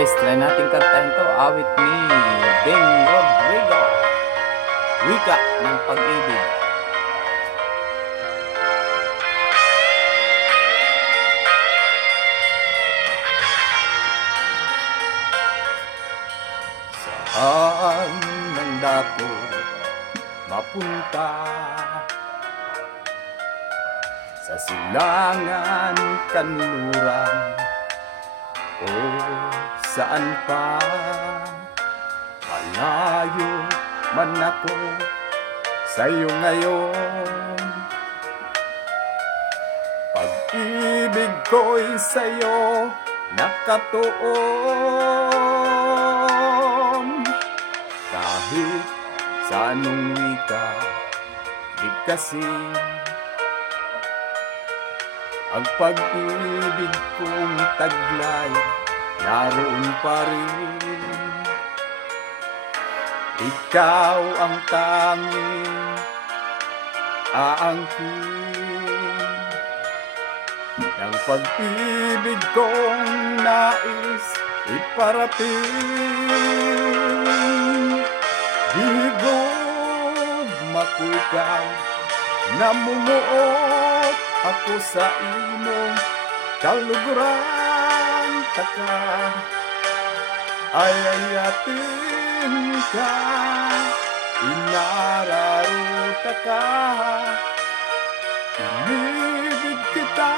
guys, try natin kantahin to. Awit ni Beng Rodrigo. Wika ng Pag-ibig. Saan ng dako mapunta? Sa silangan kanluran o saan pa? Malayo man ako sa'yo ngayon. Pag-ibig ko'y sa'yo nakatuon. Kahit sa anong wika, bigkasin ang pag-ibig kong taglay, naroon pa rin. Ikaw ang tanging aangkin ng pag-ibig kong nais iparating. Higugma ko ikaw, namumuot ako sa imong kaluguran. Taka ay ayatin ka, inararuta ka. Inibig kita,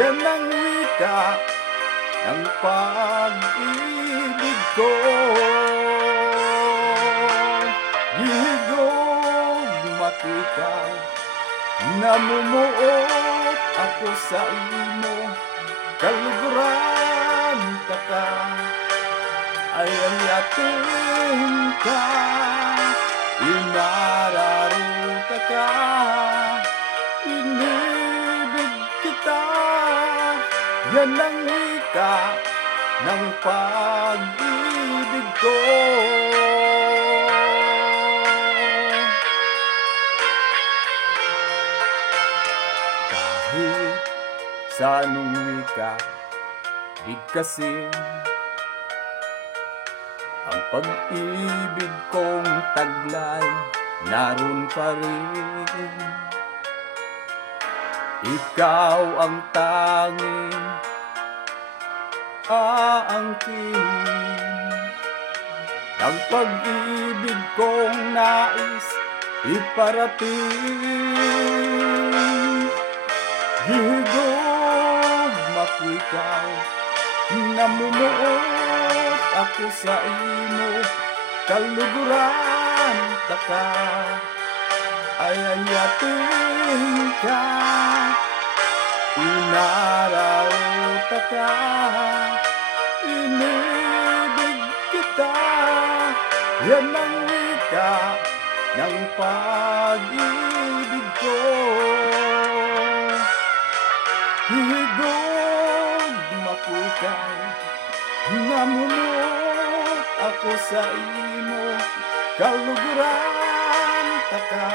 yan ang wika ng pag-ibig ko. Higugma ko ikaw, namumuot ako sa imo kaluguran. Taka ay ayatin ka, inararuta ka. Inibig kita, yan ang wika ng pag-ibig ko. Kahit sa anong wika, bigkasin ang pag-ibig kong taglay, naroon pa rin. Ikaw ang tanging aangkin ng pag-ibig kong nais iparating. Higugma ko ikaw, namumuot ako sa imo kaluguran. Taka ay ayatin ka, inararuta ka. Inibig kita, yan ang wika ng pag-ibig ko. Higugma ko ikaw, namumuot ako sa imo kaluguran. Taka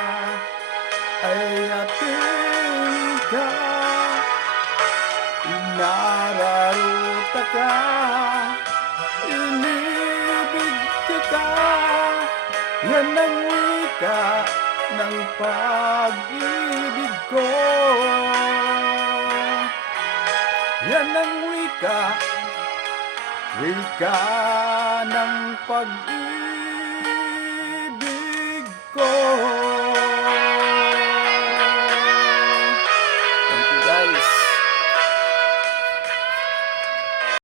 ay ayatin ka, inararuta ka. Inibig kita, yan ang wika ng pag-ibig ko. Yan ang wika, wika ng pag-ibig